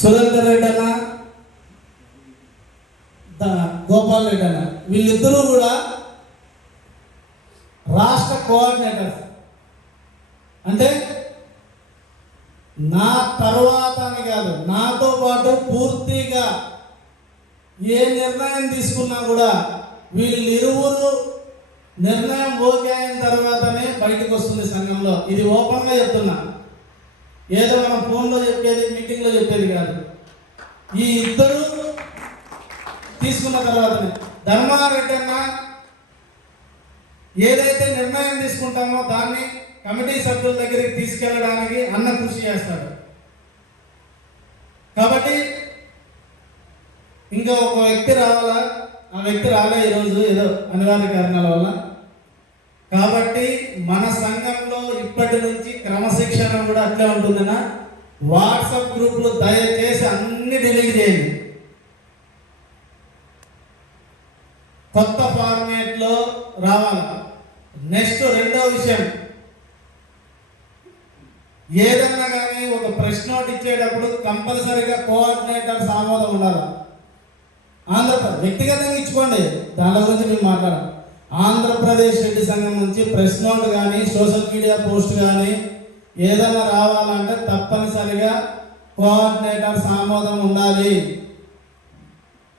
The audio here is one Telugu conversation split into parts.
సురేందర్ రెడ్డి అన్న, గోపాల్ రెడ్డి అన్న, వీళ్ళిద్దరూ కూడా రాష్ట్ర కోఆర్డినేటర్స్. అంటే నా తర్వాత అని కాదు, నాతో పాటు పూర్తిగా ఏ నిర్ణయం తీసుకున్నా కూడా వీళ్ళిరువురు నిర్ణయం ఓకే అయిన తర్వాతనే బయటకు వస్తుంది సంఘంలో. ఇది ఓపెన్గా చెప్తున్నా, ఏదో మనం ఫోన్లో చెప్పేది, మీటింగ్లో చెప్పేది కాదు. ఈ ఇద్దరు తీసుకున్న తర్వాతనే ధర్మారెడ్డి అన్న ఏదైతే నిర్ణయం తీసుకుంటామో దాన్ని కమిటీ సభ్యుల దగ్గరికి తీసుకెళ్ళడానికి అన్న కృషి చేస్తాడు. కాబట్టి ఇంకా ఒక వ్యక్తి రావాలా, ఆ వ్యక్తి రాలే ఈరోజు ఏదో అనివార్య కారణాల వల్ల. కాబట్టి మన సంఘంలో ఇప్పటి నుంచి క్రమశిక్షణ కూడా అట్లే ఉంటుందన్నా. వాట్సాప్ గ్రూపులు దయచేసి అన్ని డిలీట్ చేయండి. కొత్త ఫార్మేట్లో రావాలి. నెక్స్ట్ రెండో విషయం, ఏదన్నా కానీ ఒక ప్రెస్ నోట్ ఇచ్చేటప్పుడు కంపల్సరీగా కోఆర్డినేటర్స్ ఆమోదం ఉండాలి. ఆంధ్రప్రదేశ్ వ్యక్తిగతంగా ఇచ్చుకోండి, దాని గురించి మేము మాట్లాడాలి. ఆంధ్రప్రదేశ్ రెడ్డి సంఘం నుంచి ప్రెస్ నోట్ కానీ సోషల్ మీడియా పోస్ట్ కానీ ఏదైనా రావాలంటే తప్పనిసరిగా కోఆర్డినేటర్స్ ఆమోదం ఉండాలి.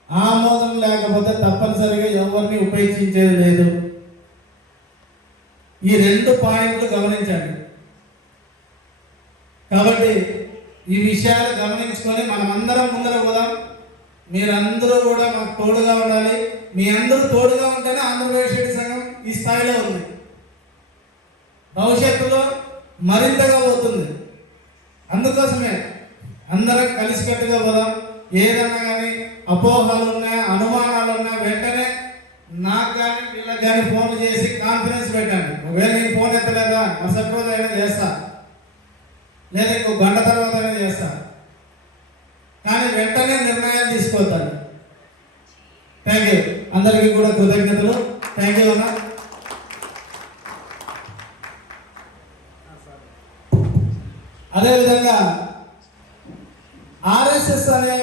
ఆమోదం లేకపోతే తప్పనిసరిగా ఎవరిని ఉపేక్షించేది లేదు. ఈ రెండు పాయింట్లు గమనించండి. కాబట్టి ఈ విషయాలు గమనించుకొని మనమందరం ముందర పోదాం. మీరందరూ కూడా మాకు తోడుగా ఉండాలి. మీ అందరూ తోడుగా ఉంటేనే ఆంధ్రప్రదేశ్ రెడ్డి సంఘం ఈ స్థాయిలో ఉంది, భవిష్యత్తులో మరింతగా పోతుంది. అందుకోసమే అందరం కలిసికట్టుగా పోదాం. ఏదన్నా కానీ అపోహలు ఉన్నా, అనుమానాలు ఉన్నా వెంటనే నాకు కానీ వీళ్ళకి కానీ ఫోన్ చేసి కాన్ఫరెన్స్ పెట్టండి. ఒకవేళ నేను ఫోన్ ఎత్తలేదా మరుసటి రోజు అయినా చేస్తా, లేదా ఇంకో గంట తర్వాత అయినా చేస్తా, కానీ వెంటనే నిర్ణయాలు తీసుకోవద్దండి. థ్యాంక్ యూ, అందరికీ కూడా కృతజ్ఞతలు. థ్యాంక్ యూ అన్న. అదేవిధంగా ఆర్ఎస్ఎస్ అనే